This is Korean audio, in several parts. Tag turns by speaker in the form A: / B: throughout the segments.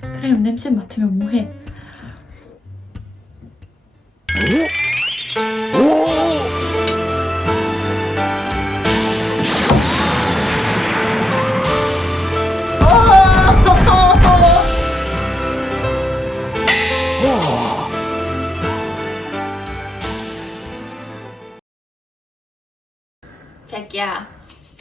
A: 그럼 냄새 맡으면 뭐해? 자기야,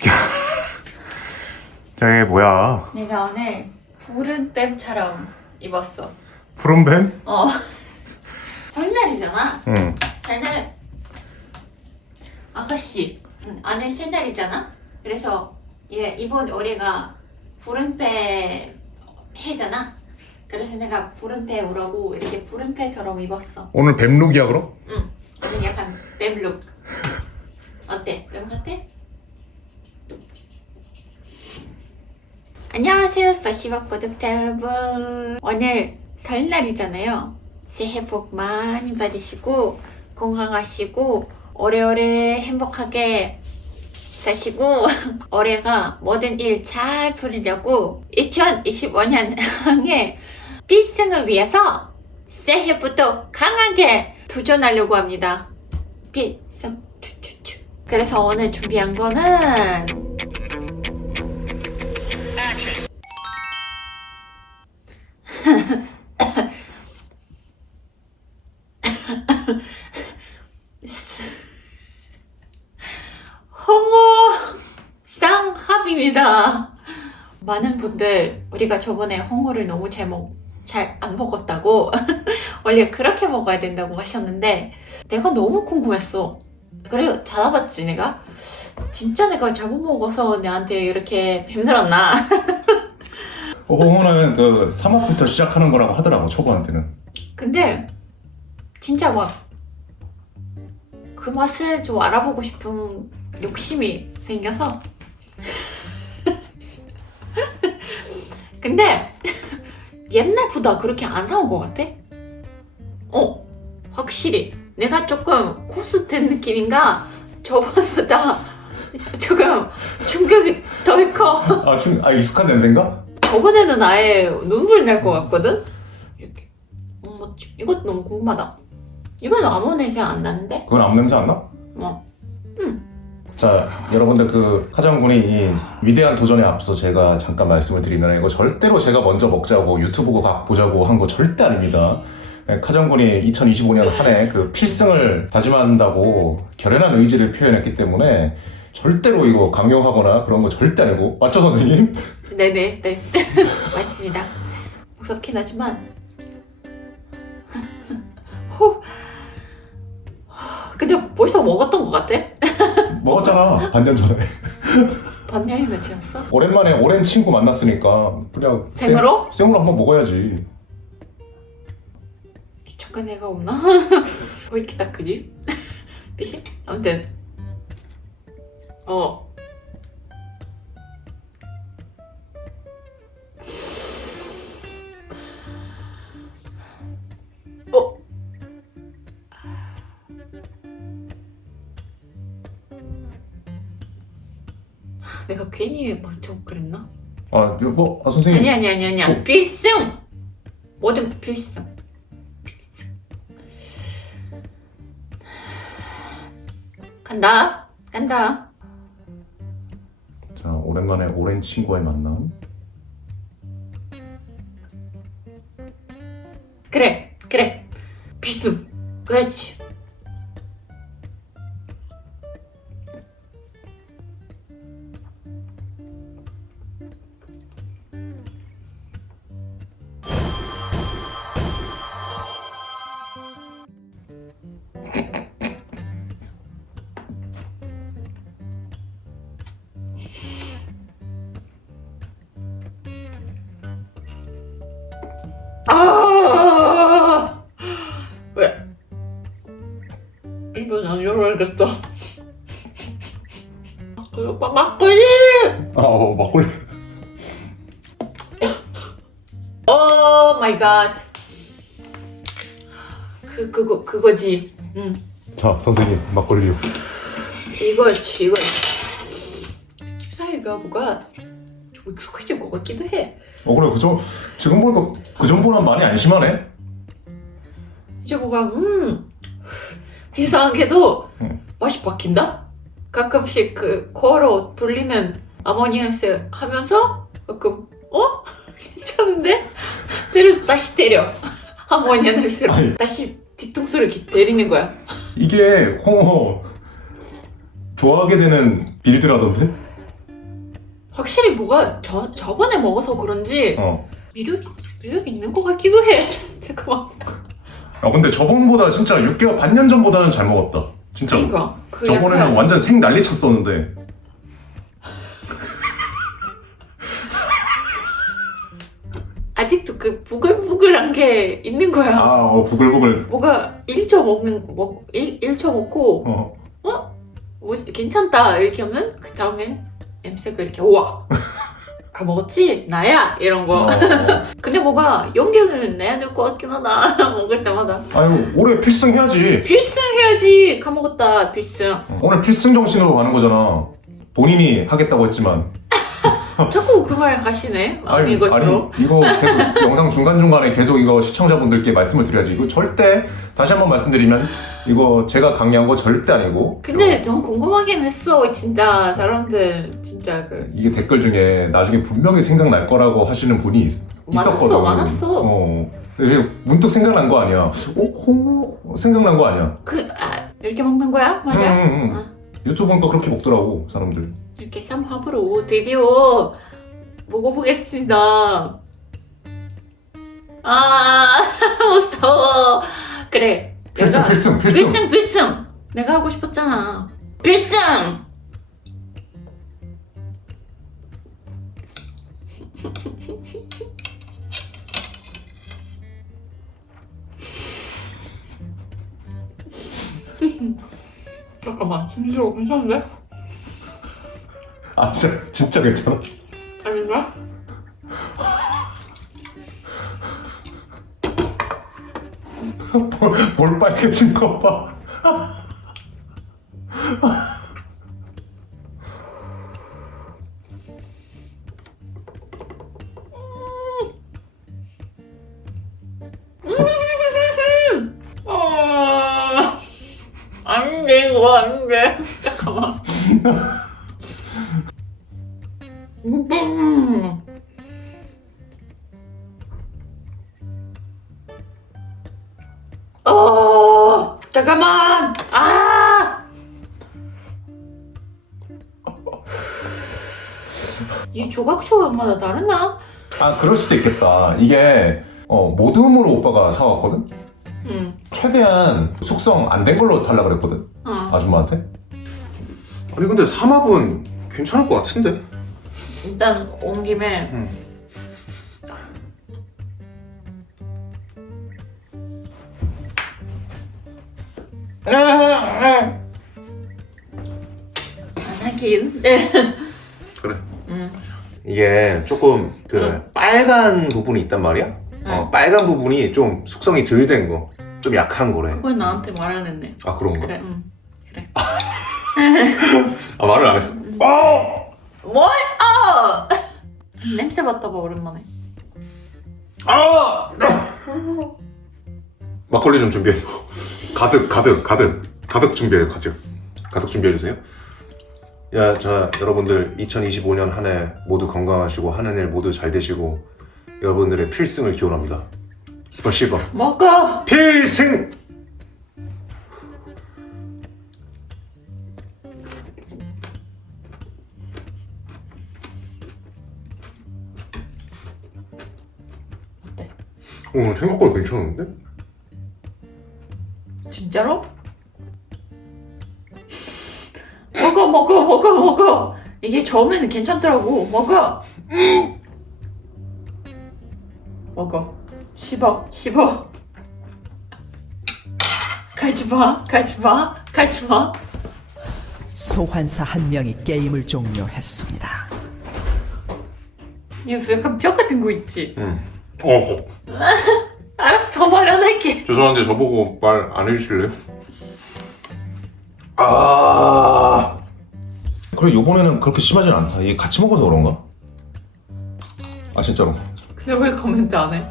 B: 저게 뭐야?
A: 내가 오늘 푸른 뱀처럼 입었어.
B: 푸른 뱀?
A: 어. 설날이잖아.
B: 응.
A: 설날 아가씨 응, 안에 설날이잖아. 그래서 얘 이번 올해가 푸른배 해잖아. 그래서 내가 푸른배 우라고 이렇게 푸른배처럼 입었어.
B: 오늘 뱀룩이야 그럼?
A: 응. 오늘 약간 뱀룩. 어때? 뱀 같아? 안녕하세요, 스파시바 구독자 여러분. 오늘 설날이잖아요. 새해 복 많이 받으시고 건강하시고 오래오래 행복하게 사시고 올해가 모든 일 잘 풀리려고 2025년 항해 필승을 위해서 새해부터 강하게 도전하려고 합니다. 필승. 그래서 오늘 준비한 거는 홍어 쌍합입니다. 많은 분들 우리가 저번에 홍어를 너무 잘 먹, 잘 안 먹었다고 원래 그렇게 먹어야 된다고 하셨는데 내가 너무 궁금했어. 그래 찾아봤지 내가 진짜 내가 잘못 먹어서 내한테 이렇게 힘들었나?
B: 어, 홍어는 그 3업부터 시작하는 거라고 하더라고 초보한테는.
A: 근데 진짜 막 그 맛을 좀 알아보고 싶은 욕심이 생겨서 근데 옛날보다 그렇게 안 사온 것 같아? 어 확실히 내가 조금 코스된 느낌인가 저번보다 조금 충격이 덜 커.
B: 아, 좀, 아 익숙한 냄새인가?
A: 저번에는 아예 눈물 날 것 같거든? 이렇게. 어머, 이것도 너무 궁금하다. 이건 아무 냄새 안 나는데?
B: 그건 아무 냄새 안 나?
A: 어.
B: 자, 여러분들 그 카장군이 이 위대한 도전에 앞서 제가 잠깐 말씀을 드리면 이거 절대로 제가 먼저 먹자고 유튜브 각 보자고 한 거 절대 아닙니다. 네, 카장군이 2025년 한 해 그 필승을 다짐한다고 결연한 의지를 표현했기 때문에 절대로 이거 강요하거나 그런 거 절대 아니고 맞죠 선생님?
A: 네네, 네. 맞습니다. 무섭긴 하지만. 호. 근데 벌써 먹었던 것 같아?
B: 먹었잖아 반년 전에
A: 반년이나 지났어?
B: 오랜만에 오랜 친구 만났으니까 그냥
A: 생으로?
B: 생, 생으로 한번 먹어야지
A: 잠깐 애가 없나? 왜 이렇게 딱 크지? 빛이? 아무튼 어 어? 내가 괜히 먼저 그랬나?
B: 아 이거 뭐 아, 선생님.
A: 아니 아니 아니 아니야
B: 어.
A: 필승! 모든 거 필승. 필승. 간다. 간다.
B: 자 오랜만에 오랜 친구와의 만남.
A: 그래 그래. 필승. 그렇지 안 열어야겠다. 그 오빠 막걸리!
B: 아 어, 막걸리
A: 오 마이 갓. 그 그거 그거지. 응.
B: 자 선생님 막걸리요
A: 이거지 이거지. 집 사이가 뭐가 좀 익숙해진 것 같기도 해.
B: 어 그래 그전 지금 보니까 그 전보다 많이 안심하네.
A: 이제 뭐가 음 이상하게도
B: 응.
A: 맛이 바뀐다? 가끔씩 그 걸어 돌리는 아모니아스 하면서 가끔 어? 괜찮은데? 때려서 다시 때려 아모니아 냄새로
B: 아니.
A: 다시 뒤통수를 이렇게 때리는 거야
B: 이게 홍어 좋아하게 되는 빌드라던데?
A: 확실히 뭐가 저, 저번에 먹어서 그런지
B: 어.
A: 매력, 매력 있는 것 같기도 해 잠깐만
B: 아 근데 저번보다 진짜 6개월 반년 전보다는 잘 먹었다. 진짜.
A: 그러니까 그
B: 저번에는
A: 약간
B: 완전 생 난리 쳤었는데.
A: 아직도 그 부글부글한 게 있는 거야
B: 아, 어, 부글부글.
A: 뭐가 1초 먹는 먹 1, 1초 먹고
B: 어.
A: 뭐지 괜찮다 이렇게 하면 그 다음엔 냄새가 이렇게 우와 다 먹었지 나야 이런 거
B: 어.
A: 근데 뭐가 연결을 내야 될 것 같긴 하다 먹을 때마다
B: 아유, 올해 필승 해야지.
A: 필승 해야지 까먹었다 필승
B: 오늘 필승 정신으로 가는 거잖아. 본인이 하겠다고 했지만.
A: 자꾸 그 말 하시네 아니 이것처럼
B: 아니, 이거 계속 영상 중간중간에 계속 이거 시청자분들께 말씀을 드려야지. 이거 절대, 다시 한번 말씀드리면, 이거 제가 강요한 거 절대 아니고.
A: 근데 좀 궁금하긴 했어 진짜 사람들 진짜 그
B: 이게 댓글 중에 나중에 분명히 생각날 거라고 하시는 분이 있,
A: 많았어,
B: 있었거든.
A: 많았어.
B: 어. 그래서 문득 생각난 거 아니야. 어? 홍어? 생각난 거 아니야.
A: 그, 아, 이렇게 먹는 거야? 맞아?
B: 응, 응, 응.
A: 어.
B: 유튜브는 또 그렇게 먹더라고, 사람들.
A: 이렇게 쌈밥으로 드디어 먹어보겠습니다. 아, 무서워. 그래.
B: 필승, 필승, 필승.
A: 필승, 필승. 내가 하고 싶었잖아. 필승! 잠깐만, 진짜 괜찮은데?
B: 아, 진짜, 진짜 괜찮아.
A: 아닌가?
B: 볼, 볼 빨개진 거 봐.
A: 잠깐만. 아! 이 조각 조각마다 다르나?
B: 아, 그럴 수도 있겠다. 이게, 어, 모듬으로 오빠가 사왔거든?
A: 응.
B: 최대한 숙성 안 된 걸로 달라 그랬거든?
A: 어.
B: 아줌마한테?
C: 아니 근데 삼합은 괜찮을 것 같은데?
A: 일단 온 김에
C: 응.
A: 하긴. 네.
C: 그래.
A: 응.
C: 이게 조금 그
A: 응.
C: 빨간 부분이 있단 말이야?
A: 응.
C: 어, 빨간 부분이 좀 숙성이 덜 된 거. 좀 약한 거래.
A: 그걸 나한테 말 안 했네.
C: 아 그런가?
A: 그래. 응.
C: 아 말을 안 했어. 어!
A: 뭘? 어! 냄새 맡아봐 오랜만에.
C: 아! 막걸리 좀 준비해. 가득 가득 가득 가득 준비해 가득 가득 준비해 주세요. 야, 자 여러분들 2025년 한 해 모두 건강하시고 하는 일 모두 잘 되시고 여러분들의 필승을 기원합니다. 스파시바.
A: 먹어.
C: 필승!
A: 어때?
C: 어, 생각보다 괜찮은데?
A: 진짜로? 먹어 먹어 먹어 먹어. 이게 처음에는 괜찮더라고. 먹어. 먹어. 씹어 씹어. 가지마 가지마 가지마.
D: 소환사 한 명이 게임을 종료했습니다.
A: 이거 약간 뼈 같은 거 있지?
C: 응. 어,
A: 알았어 말안 할게.
C: 죄송한데 저보고 말 안 해주실래요? 아,
B: 그래, 요번에는 그렇게 심하진 않다. 이게 같이 먹어서 그런가? 아, 진짜로.
A: 근데 왜 코멘트 안 해?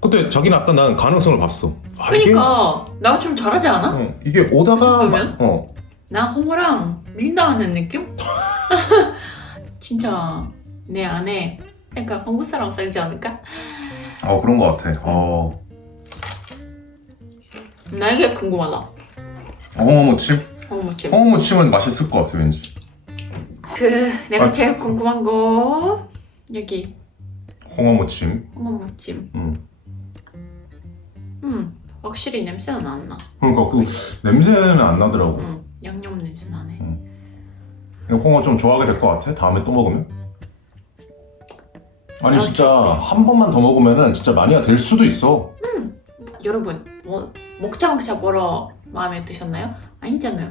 B: 근데 자기는 아까 난 가능성을 봤어. 아, 이게-
A: 그니까 나 좀 잘하지 않아?
B: 어, 이게 오다가
A: 그 정도면?
B: 어
A: 나 홍어랑 민다하는 느낌? 진짜 내 안에 약간 한국 사람 살지 않을까?
B: 어, 그런 것 같아. 어,
A: 나 이게 궁금하다.
B: 홍어무침?
A: 홍어무침.
B: 홍어무침은 맛있을 것 같아 왠지.
A: 그 내가
B: 아.
A: 제일 궁금한 거 여기
B: 홍어무침.
A: 홍어무침.
B: 음.
A: 음 확실히 냄새는 안 나.
B: 그러니까 그 냄새는 안 나더라고.
A: 음 양념 냄새 나네.
B: 홍어 좀 좋아하게 될 것 같아. 다음에 또 먹으면. 아니
A: 수
B: 진짜
A: 있지.
B: 한 번만 더 먹으면은 진짜 마니아 될 수도 있어.
A: 여러분 뭐 먹자마자 뭐라 마음에 드셨나요? 아니잖아요.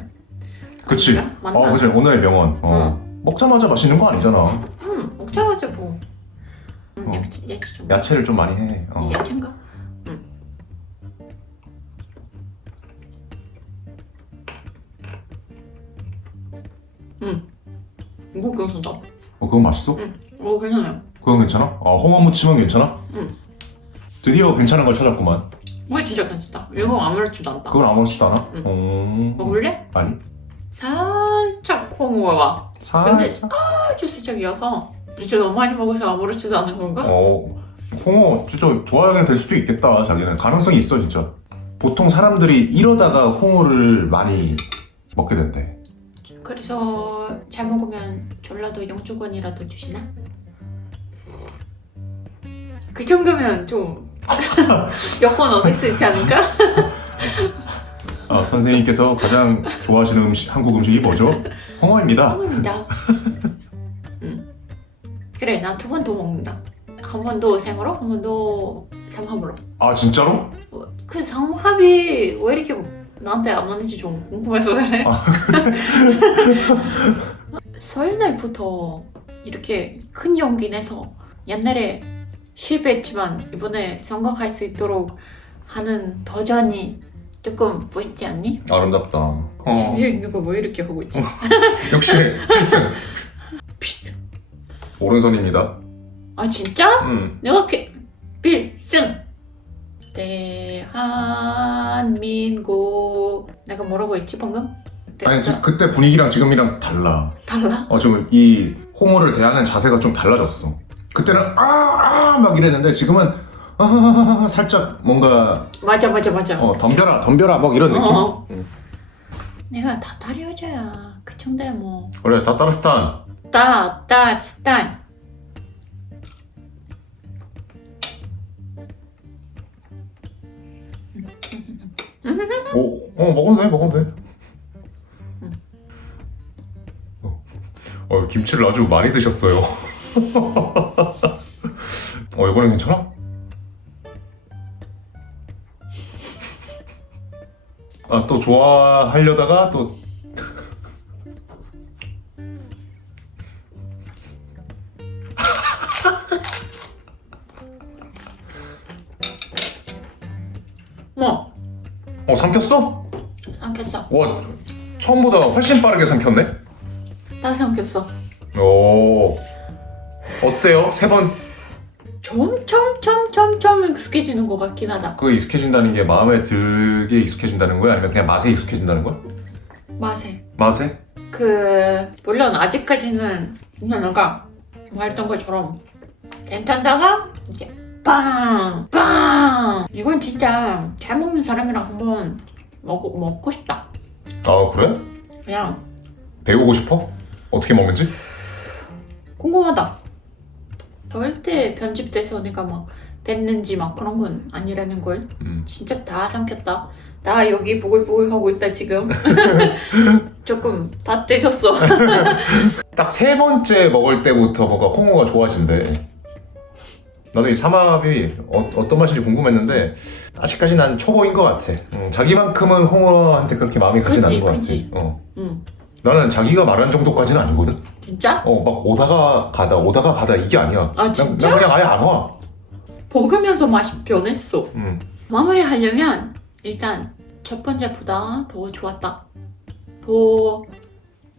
B: 그치.
A: 아닌가? 맞나?
B: 어, 그치. 오늘의 명언. 어. 먹자마자 맛있는 거 아니잖아.
A: 음 먹자마자 뭐. 음,
B: 어.
A: 야채 야채 좀.
B: 야채를 좀 많이 해. 어.
A: 이 야채인가? 응. 응. 이거 괜찮다.
B: 어, 그건 맛있어?
A: 응. 이거 괜찮아요.
B: 그건 괜찮아? 아, 홍어 무침은 괜찮아?
A: 응.
B: 드디어 괜찮은 걸 찾았구만.
A: 이거 진짜 괜찮다. 이거 아무렇지도 않다.
B: 그건 아무렇지도 않아?
A: 응.
B: 음...
A: 먹을래?
B: 아니.
A: 살짝 콩우와 근데
B: 살짝.
A: 아주 살짝이어서 이제 너무 많이 먹어서 아무렇지도 않은 건가?
B: 어, 홍어 진짜 좋아하게 될 수도 있겠다. 자기는 가능성이 있어 진짜. 보통 사람들이 이러다가 홍어를 많이 먹게 된대.
A: 그래서 잘 먹으면 전라도 영주권이라도 주시나? 그 정도면 좀 여권 얻을 수 있지 않을까?
B: 아, 선생님께서 가장 좋아하시는 음식, 한국 음식이 뭐죠? 홍어입니다.
A: 한국입니다. 응. 그래 나 두 번 더 먹는다. 한 번도 생으로, 한 번도 삼합으로.
B: 아 진짜로?
A: 어, 그 삼합이 왜 이렇게 나한테 안 맞는지 좀 궁금해서 그래.
B: 아,
A: 설날부터 이렇게 큰 용기 내서 옛날에 실패했지만 이번에 성공할 수 있도록 하는 도전이 조금 멋있지 않니?
B: 아름답다. 어,
A: 있는 거왜 이렇게 하고 있지?
B: 역시 필승.
A: 필승.
B: 오른손입니다.
A: 아 진짜?
B: 음.
A: 내가 그 필승. 대한민국 내가 뭐라고 했지 방금?
B: 아니 지금 그때 분위기랑 지금이랑 달라.
A: 달라?
B: 어 지금 이 홍어를 대하는 자세가 좀 달라졌어. 그때는 아 아 막 이랬는데 지금은 아 살짝 뭔가
A: 맞아 맞아 맞아.
B: 어 덤벼라 덤벼라 막 이런 느낌.
A: 어.
B: 응.
A: 내가 다 다려줘야 그 정도야 뭐.
B: 그래 다따르스탄.
A: 따, 따, 스탄.
B: 오, 어 먹어도 돼 먹어도 돼. 어, 어 김치를 아주 많이 드셨어요. 어 이번엔 괜찮아? 아 또 좋아하려다가 또
A: 뭐?
B: 어 삼켰어?
A: 삼켰어.
B: 와 처음보다 훨씬 빠르게 삼켰네.
A: 다 삼켰어.
B: 오 어때요? 세 번
A: 점점 점점 점 익숙해지는 것 같긴 하다.
B: 그 익숙해진다는 게 마음에 들게 익숙해진다는 거야? 아니면 그냥 맛에 익숙해진다는 거야?
A: 맛에.
B: 맛에?
A: 그 물론 아직까지는 내가 말했던 것처럼 괜찮다가 이게 빵! 빵! 이건 진짜 잘 먹는 사람이랑 한번 먹고, 먹고 싶다.
B: 아 그래?
A: 그냥
B: 배우고 싶어? 어떻게 먹는지?
A: 궁금하다. 절대 편집돼서 내가 막 뱉는지 막 그런 건 아니라는 걸
B: 음.
A: 진짜 다 삼켰다. 나 여기 보글보글 하고 있다 지금. 조금 다 떼졌어.
B: 딱 세 번째 먹을 때부터 뭔가 홍어가 좋아진대. 나도 이 삼합이 어, 떤 맛인지 궁금했는데 아직까지 난 초보인 것 같아. 음, 자기만큼은 홍어한테 그렇게 마음이 가진 않은 것
A: 그치.
B: 같아. 어.
A: 응.
B: 나는 자기가 말한 정도까지는 아니거든.
A: 진짜?
B: 어, 막 오다가 가다 오다가 가다 이게 아니야.
A: 아
B: 난,
A: 진짜?
B: 난 그냥 아예 안 와.
A: 먹으면서 맛이 변했어.
B: 음.
A: 마무리하려면 일단 첫 번째보다 더 좋았다. 더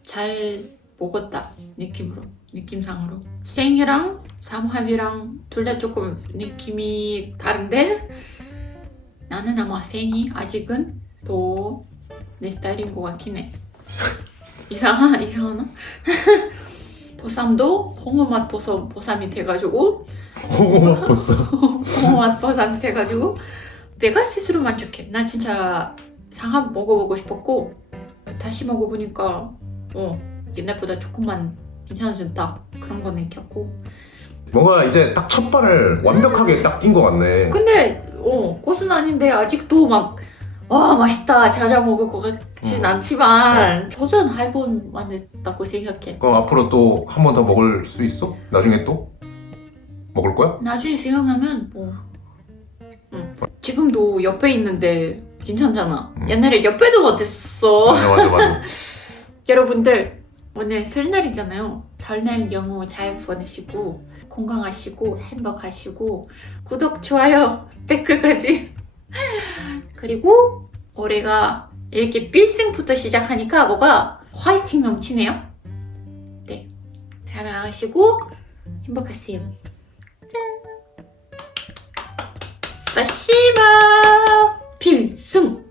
A: 잘 먹었다 느낌으로 느낌상으로 생이랑 삼합이랑 둘 다 조금 느낌이 다른데 나는 아마 생이 아직은 더 내 스타일인 것 같긴 해 이상하, 이상하나? 보쌈도 홍어맛 보쌈, 보쌈이 돼가지고
B: 오, 벌써.
A: 홍어맛 보쌈이 돼가지고 내가 스스로 만족해 나 진짜 상합 먹어보고 싶었고 다시 먹어보니까 어 옛날보다 조금만 괜찮아졌다 그런 거 느꼈고
B: 뭔가 이제 딱 첫 발을 완벽하게 딱띈것 같네.
A: 근데 어 꽃은 아닌데 아직도 막 와 맛있다 찾아 먹을 것 같진
B: 음.
A: 않지만 도전할 번만 했다고 생각해
B: 그럼 앞으로 또 한 번 더 먹을 수 있어? 나중에 또? 먹을 거야?
A: 나중에 생각하면 뭐 응. 지금도 옆에 있는데 괜찮잖아
B: 음.
A: 옛날에 옆에도 못했어
B: 맞아 맞아 맞아.
A: 여러분들 오늘 설날이잖아요 설날 영어 잘 보내시고 건강하시고 행복하시고 구독 좋아요 댓글까지 그리고 올해가 이렇게 필승부터 시작하니까 뭐가 화이팅 넘치네요. 네 사랑하시고 행복하세요. 짠! 스파시바! 필승